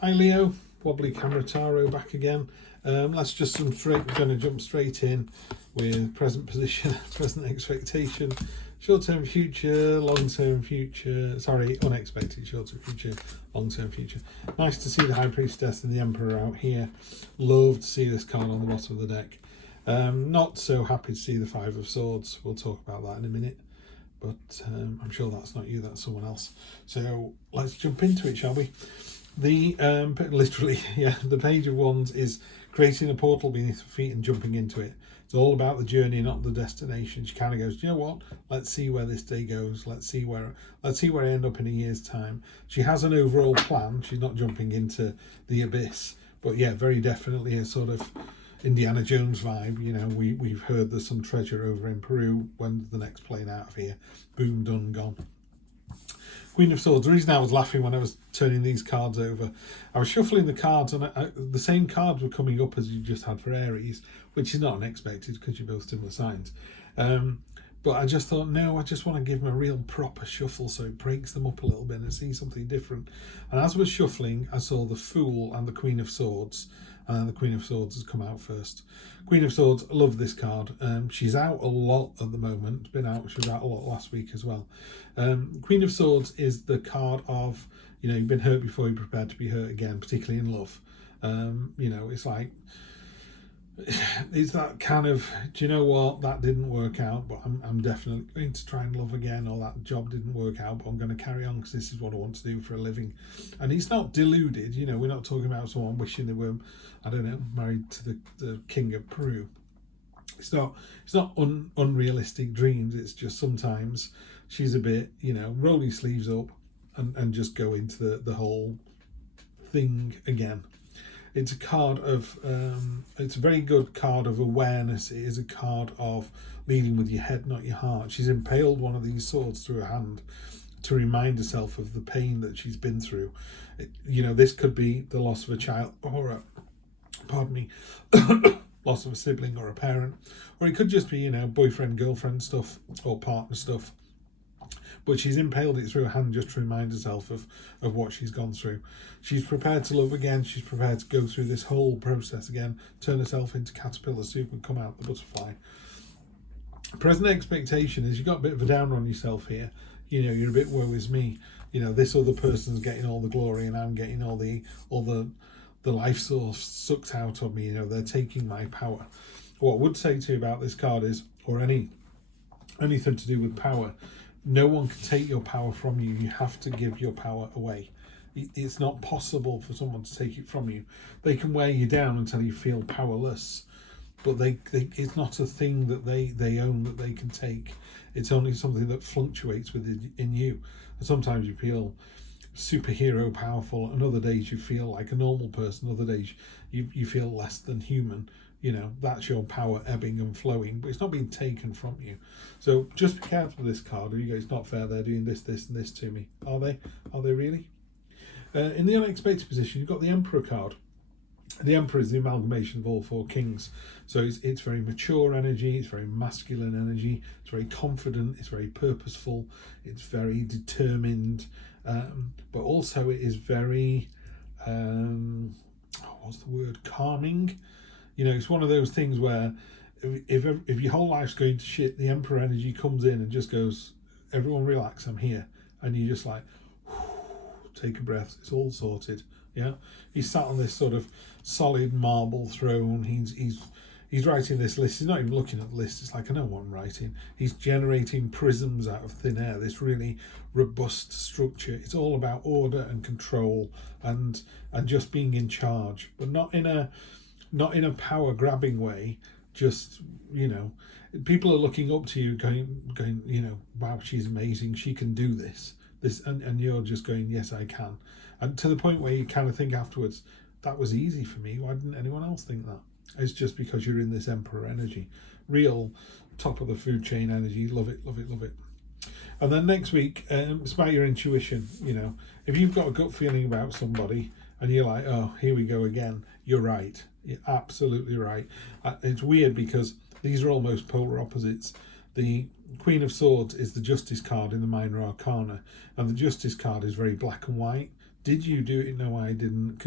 Hi Leo, wobbly camera Taro back again. Let's just going to jump straight in with present position, present expectation, short-term future, long-term future, sorry, unexpected short-term future, long-term future. Nice to see the High Priestess and the Emperor out here. Love to see this card on the bottom of the deck. Not so happy to see the Five of Swords. We'll talk about that in a minute. But I'm sure that's not you, that's someone else. So let's jump into it, shall we? The literally, yeah, the Page of Wands is creating a portal beneath her feet and jumping into it. It's all about the journey, not the destination. She kind of goes, you know what? Let's see where this day goes. Let's see where I end up in a year's time. She has an overall plan. She's not jumping into the abyss, but yeah, very definitely a sort of Indiana Jones vibe. You know, we've heard there's some treasure over in Peru. When's the next plane out of here? Boom, done, gone. Queen of Swords. The reason I was laughing when I was turning these cards over, I was shuffling the cards and the same cards were coming up as you just had for Aries, which is not unexpected because you're both similar signs. But I just thought, no, I just want to give them a real proper shuffle so it breaks them up a little bit and see something different. And as I was shuffling, I saw the Fool and the Queen of Swords. And then the Queen of Swords has come out first. Queen of Swords, I love this card. She's out a lot at the moment. She was out a lot last week as well. Queen of Swords is the card of, you know, you've been hurt before, you're prepared to be hurt again, particularly in love. You know, it's like, it's that kind of, do you know what, that didn't work out, but I'm definitely going to try and love again, or that job didn't work out, but I'm going to carry on because this is what I want to do for a living. And he's not deluded, you know, we're not talking about someone wishing they were, I don't know, married to the king of Peru. It's not unrealistic dreams. It's just sometimes she's a bit, you know, roll your sleeves up and just go into the whole thing again. It's a card of, it's a very good card of awareness. It is a card of leading with your head, not your heart. She's impaled one of these swords through her hand to remind herself of the pain that she's been through. You know, this could be the loss of a child or loss of a sibling or a parent, or it could just be, you know, boyfriend, girlfriend stuff or partner stuff. But she's impaled it through her hand just to remind herself of what she's gone through. She's prepared to love again. She's prepared to go through this whole process again, turn herself into caterpillar soup and come out the butterfly. Present expectation is you've got a bit of a downer on yourself here. You know, you're a bit woe is me. You know, this other person's getting all the glory and I'm getting all the life source sucked out of me. You know, they're taking my power. What I would say to you about this card is, or anything to do with power, no one can take your power from you. You have to give your power away. It's not possible for someone to take it from you. They can wear you down until you feel powerless, but it's not a thing that they own that they can take. It's only something that fluctuates within you. And sometimes you feel superhero powerful, and other days you feel like a normal person. Other days you feel less than human. You know, that's your power ebbing and flowing, but it's not being taken from you. So just be careful with this card. You go, it's not fair, they're doing this, this, and this to me. Are they? Are they really? In the unexpected position, you've got the Emperor card. The Emperor is the amalgamation of all four kings. So it's very mature energy, it's very masculine energy, it's very confident, it's very purposeful, it's very determined, but also it is very, what's the word, calming. You know, it's one of those things where if your whole life's going to shit, the Emperor energy comes in and just goes, everyone relax, I'm here. And you just like, take a breath, it's all sorted. Yeah, he's sat on this sort of solid marble throne. He's writing this list. He's not even looking at the list. It's like, I know what I'm writing. He's generating prisms out of thin air, this really robust structure. It's all about order and control and just being in charge, but not in a power grabbing way. Just, you know, people are looking up to you going, you know, wow, she's amazing, she can do this, and you're just going, yes, I can. And to the point where you kind of think afterwards, that was easy for me, why didn't anyone else think that? It's just because you're in this Emperor energy, real top of the food chain energy. Love it, love it, love it. And then next week, it's about your intuition. You know, if you've got a gut feeling about somebody and you're like, oh, here we go again, you're right. You're absolutely right. It's weird because these are almost polar opposites. The Queen of Swords is the Justice card in the Minor Arcana, and the Justice card is very black and white, Did you do it? No, I didn't.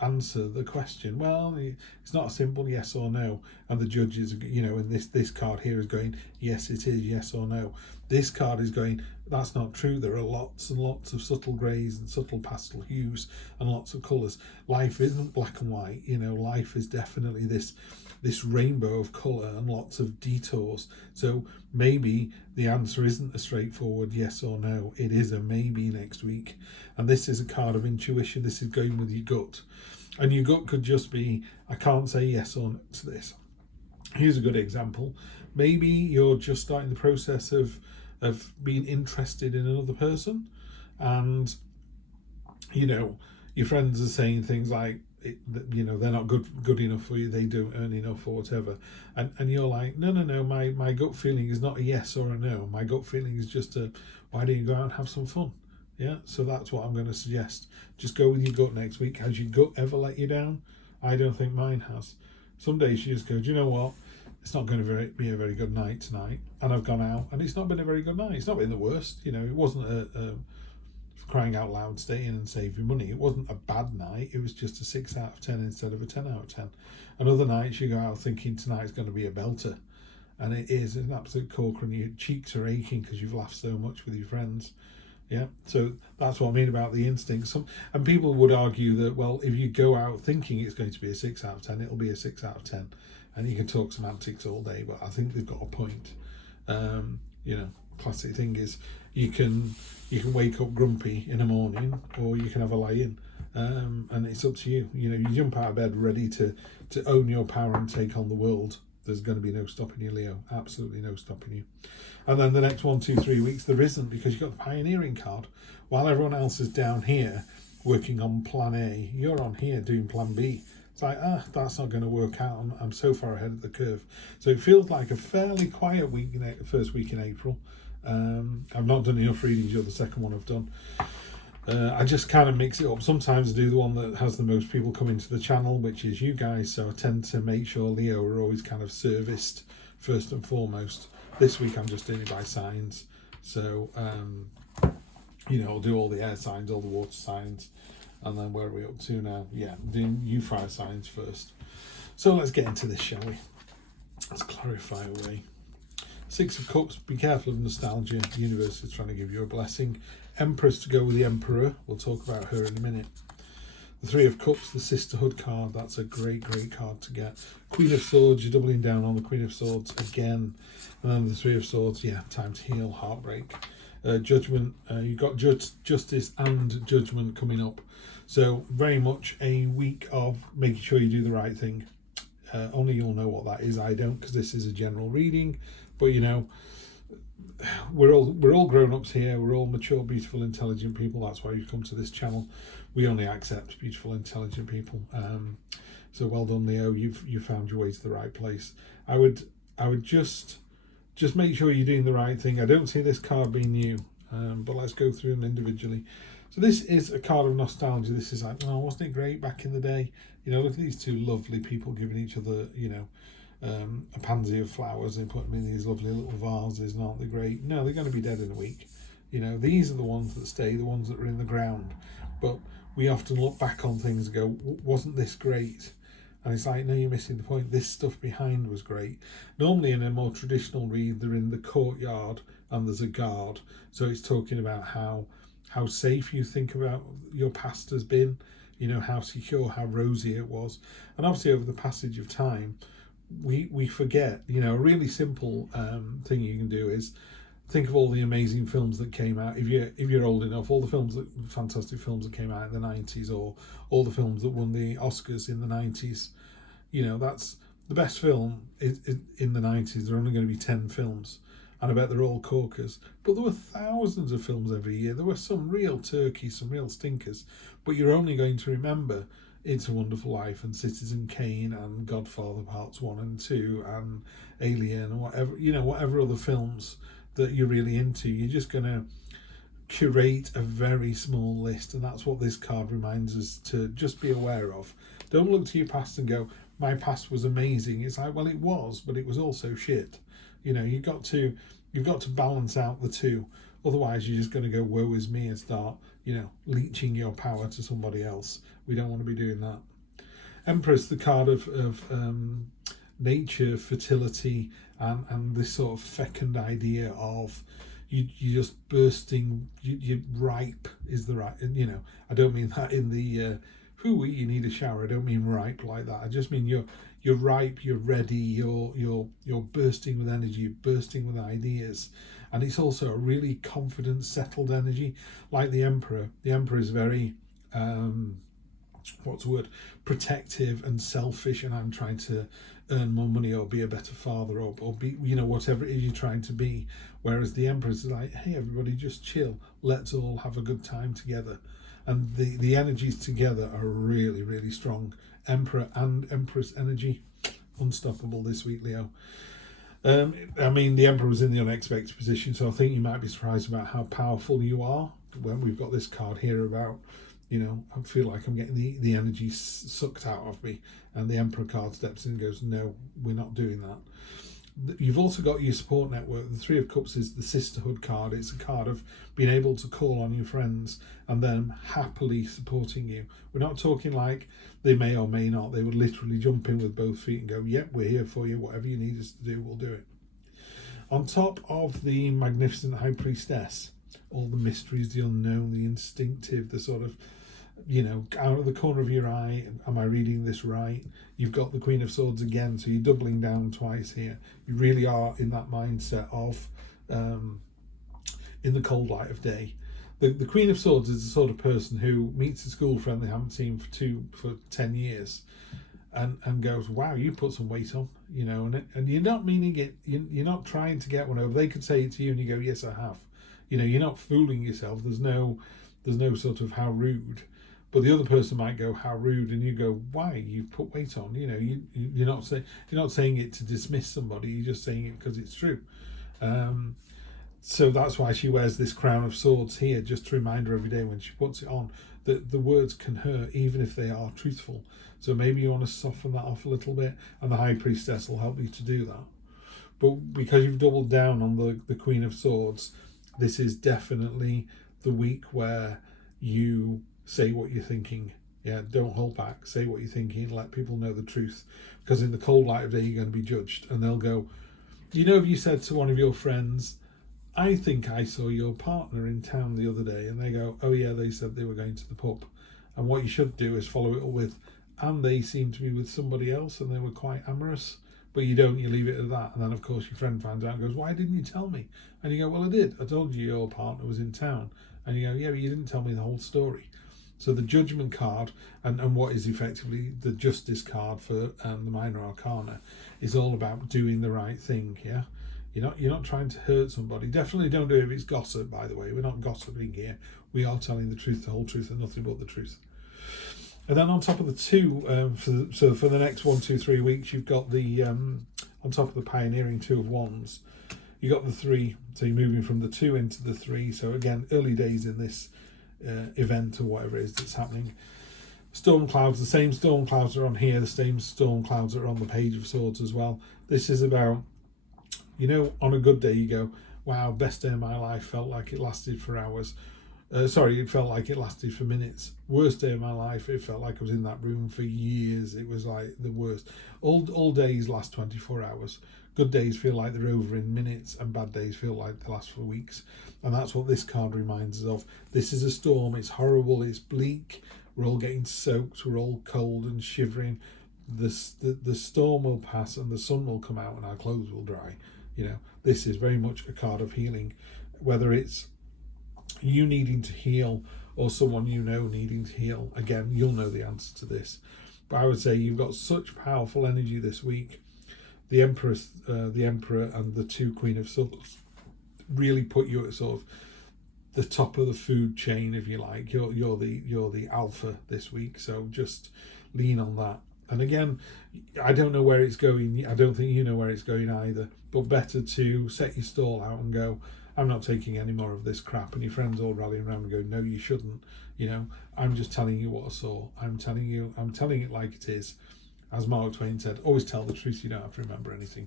Answer the question. Well, it's not a simple yes or no, and the judge is, and this card here is going, yes it is, yes or no. This card is going, that's not true. There are lots and lots of subtle greys and subtle pastel hues and lots of colours. Life isn't black and white. Life is definitely this rainbow of colour and lots of detours. So maybe the answer isn't a straightforward yes or no. It is a maybe next week. And this is a card of intuition. This is going with your gut. And your gut could just be, I can't say yes or no to this. Here's a good example. Maybe you're just starting the process of being interested in another person, and your friends are saying things like, they're not good enough for you, they don't earn enough or whatever, and you're like, no, my gut feeling is not a yes or a no. My gut feeling is just why don't you go out and have some fun? Yeah, so that's what I'm going to suggest. Just go with your gut next week. Has your gut ever let you down? I don't think mine has. Some days you just go, do you know what? It's not going to be a very good night tonight. And I've gone out and it's not been a very good night. It's not been the worst. It wasn't a crying out loud, stay in and save your money. It wasn't a bad night. It was just a 6 out of 10 instead of a 10 out of 10. And other nights you go out thinking tonight's going to be a belter. And it is an absolute corker, and your cheeks are aching because you've laughed so much with your friends. Yeah, so that's what I mean about the instinct. And people would argue that, well, if you go out thinking it's going to be a 6 out of 10, it'll be a 6 out of 10. And you can talk semantics all day, but I think they've got a point. Classic thing is you can wake up grumpy in the morning, or you can have a lie-in, and it's up to you. You jump out of bed ready to own your power and take on the world. There's going to be no stopping you, Leo. Absolutely no stopping you. And then the next 1, 2, 3 weeks, there isn't, because you've got the pioneering card. While everyone else is down here working on plan A, you're on here doing plan B. It's like, that's not going to work out. I'm so far ahead of the curve. So it feels like a fairly quiet week, first week in April. I've not done enough readings. You're the second one I've done. I just kind of mix it up. Sometimes I do the one that has the most people come into the channel, which is you guys. So I tend to make sure Leo are always kind of serviced first and foremost. This week I'm just doing it by signs. So, I'll do all the air signs, all the water signs. And then where are we up to now? Yeah, doing you fire signs first. So let's get into this, shall we? Let's clarify away. 6 of Cups, be careful of nostalgia. The universe is trying to give you a blessing. Empress to go with the Emperor. We'll talk about her in a minute. The 3 of Cups, the Sisterhood card. That's a great card to get. Queen of Swords, you're doubling down on the Queen of Swords again. And then the 3 of Swords, time to heal, heartbreak. Judgment, you've got Justice and Judgment coming up. So very much a week of making sure you do the right thing. Only you'll know what that is. I don't, because this is a general reading. But we're all grown-ups here. We're all mature, beautiful, intelligent people. That's why you've come to this channel. We only accept beautiful, intelligent people. So well done, Leo. You've found your way to the right place. I would just make sure you're doing the right thing. I don't see this card being you, but let's go through them individually. So this is a card of nostalgia. This is like, wasn't it great back in the day? Look at these two lovely people giving each other, a pansy of flowers and put them in these lovely little vases, and aren't they great? No, they're going to be dead in a week. These are the ones that stay, the ones that are in the ground. But we often look back on things and go, wasn't this great? And it's like, no, you're missing the point. This stuff behind was great. Normally in a more traditional read, they're in the courtyard and there's a guard. So it's talking about how safe you think about your past has been, how secure, how rosy it was. And obviously over the passage of time, we forget, a really simple thing you can do is think of all the amazing films that came out. If you're old enough, all the fantastic films that came out in the 90s, or all the films that won the Oscars in the 90s, that's the best film in the 90s. There are only going to be 10 films, and I bet they're all corkers. But there were thousands of films every year. There were some real turkeys, some real stinkers, but you're only going to remember It's a Wonderful Life and Citizen Kane and Godfather Parts 1 and 2 and Alien and whatever other films that you're really into. You're just going to curate a very small list, and that's what this card reminds us to just be aware of. Don't look to your past and go, my past was amazing. It's like, well, it was, but it was also shit. You've got to balance out the two. Otherwise, you're just going to go, woe is me, and start leeching your power to somebody else. We don't want to be doing that. Empress, the card of nature, fertility, and this sort of fecund idea of you just bursting. You ripe is the right. I don't mean that in the you need a shower. I don't mean ripe like that. I just mean you're ripe. You're ready. You're bursting with energy. You're bursting with ideas, and it's also a really confident, settled energy, like the Emperor. The Emperor is very protective and selfish, and I'm trying to earn more money or be a better father or be whatever it is you're trying to be, whereas the Emperor is like, hey everybody, just chill, let's all have a good time together. And the energies together are really, really strong. Emperor and Empress energy, unstoppable this week, Leo. The Emperor was in the unexpected position, so I think you might be surprised about how powerful you are when we've got this card here about I feel like I'm getting the energy sucked out of me, and the Emperor card steps in and goes, no, we're not doing that. You've also got your support network. The Three of Cups is the sisterhood card. It's a card of being able to call on your friends and them happily supporting you. We're not talking like they may or may not. They would literally jump in with both feet and go, yep, we're here for you. Whatever you need us to do, we'll do it. On top of the magnificent High Priestess, all the mysteries, the unknown, the instinctive, the sort of out of the corner of your eye, am I reading this right? You've got the Queen of Swords again, so you're doubling down twice here. You really are in that mindset of in the cold light of day. The Queen of Swords is the sort of person who meets a school friend they haven't seen for 10 years and goes, wow, you put some weight on, and you're not meaning it, you're not trying to get one over. They could say it to you and you go, yes, I have. You're not fooling yourself. There's no sort of how rude. But the other person might go, how rude, and you go, why? You've put weight on. You're not saying it to dismiss somebody. You're just saying it because it's true. So that's why she wears this crown of swords here, just to remind her every day when she puts it on that the words can hurt, even if they are truthful. So maybe you want to soften that off a little bit, and the High Priestess will help you to do that. But because you've doubled down on the Queen of Swords, this is definitely the week where you say what you're thinking. Yeah, don't hold back. Say what you're thinking. Let people know the truth. Because in the cold light of day, you're going to be judged. And they'll go, if you said to one of your friends, I think I saw your partner in town the other day. And they go, oh yeah, they said they were going to the pub. And what you should do is follow it up with, and they seemed to be with somebody else and they were quite amorous. But you don't, you leave it at that. And then, of course, your friend finds out and goes, why didn't you tell me? And you go, well, I did. I told you your partner was in town. And you go, yeah, but you didn't tell me the whole story. So the Judgment card and what is effectively the Justice card for the Minor Arcana is all about doing the right thing, yeah? You're not trying to hurt somebody. Definitely don't do it if it's gossip, by the way. We're not gossiping here. We are telling the truth, the whole truth, and nothing but the truth. And then on top of the two, for the next 1, 2, 3 weeks, you've got the, on top of the Pioneering Two of Wands, you got the 3, so you're moving from the 2 into the 3. So again, early days in this event or whatever it is that's happening. Storm clouds, the same storm clouds are on here, the same storm clouds are on the Page of Swords as well. This is about, on a good day you go, wow, best day of my life, felt like it lasted for hours. It felt like it lasted for minutes. Worst day of my life, it felt like I was in that room for years. It was like the worst. All days last 24 hours. Good days feel like they're over in minutes, and bad days feel like they last for weeks. And that's what this card reminds us of. This is a storm. It's horrible. It's bleak. We're all getting soaked. We're all cold and shivering. The storm will pass and the sun will come out and our clothes will dry. This is very much a card of healing. Whether it's you needing to heal or someone needing to heal, again, you'll know the answer to this. But I would say you've got such powerful energy this week. The Emperor and the 2 Queen of Swords really put you at sort of the top of the food chain, if you like. You're the alpha this week, so just lean on that. And again, I don't know where it's going. I don't think you know where it's going either. But better to set your stall out and go, I'm not taking any more of this crap. And your friends all rallying around and go, no, you shouldn't. I'm just telling you what I saw. I'm telling it like it is. As Mark Twain said, always tell the truth, you don't have to remember anything.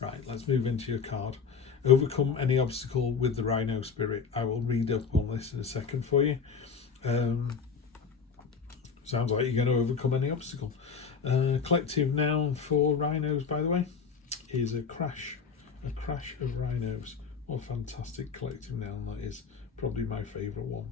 Right, let's move into your card. Overcome any obstacle with the Rhino Spirit. I will read up on this in a second for you. Sounds like you're going to overcome any obstacle. Collective noun for rhinos, by the way, is a crash. A crash of rhinos. What a fantastic collective noun that is. Probably my favourite one.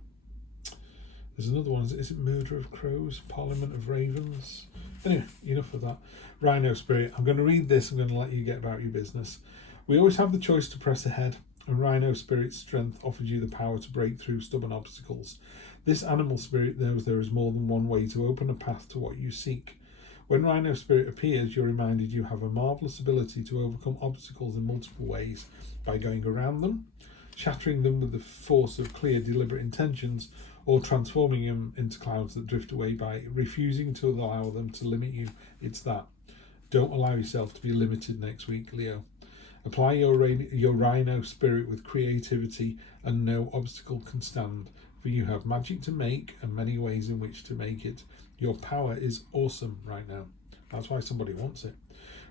There's another one. Is it Murder of Crows? Parliament of Ravens? Anyway, enough of that. Rhino Spirit. I'm going to read this. I'm going to let you get about your business. We always have the choice to press ahead, and Rhino Spirit's strength offers you the power to break through stubborn obstacles. This animal spirit knows there is more than one way to open a path to what you seek. When Rhino Spirit appears, you're reminded you have a marvellous ability to overcome obstacles in multiple ways by going around them, shattering them with the force of clear, deliberate intentions, or transforming them into clouds that drift away by refusing to allow them to limit you. It's that. Don't allow yourself to be limited next week, Leo. Apply your Rhino Spirit with creativity, and no obstacle can stand, for you have magic to make and many ways in which to make it. Your power is awesome right now. That's why somebody wants it.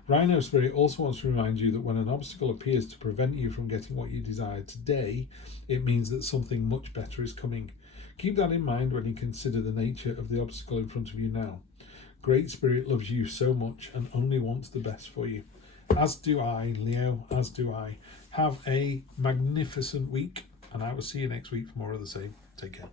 Rhino Spirit also wants to remind you that when an obstacle appears to prevent you from getting what you desire today, it means that something much better is coming. Keep that in mind when you consider the nature of the obstacle in front of you now. Great Spirit loves you so much and only wants the best for you. As do I, Leo, as do I. Have a magnificent week, and I will see you next week for more of the same. Take care.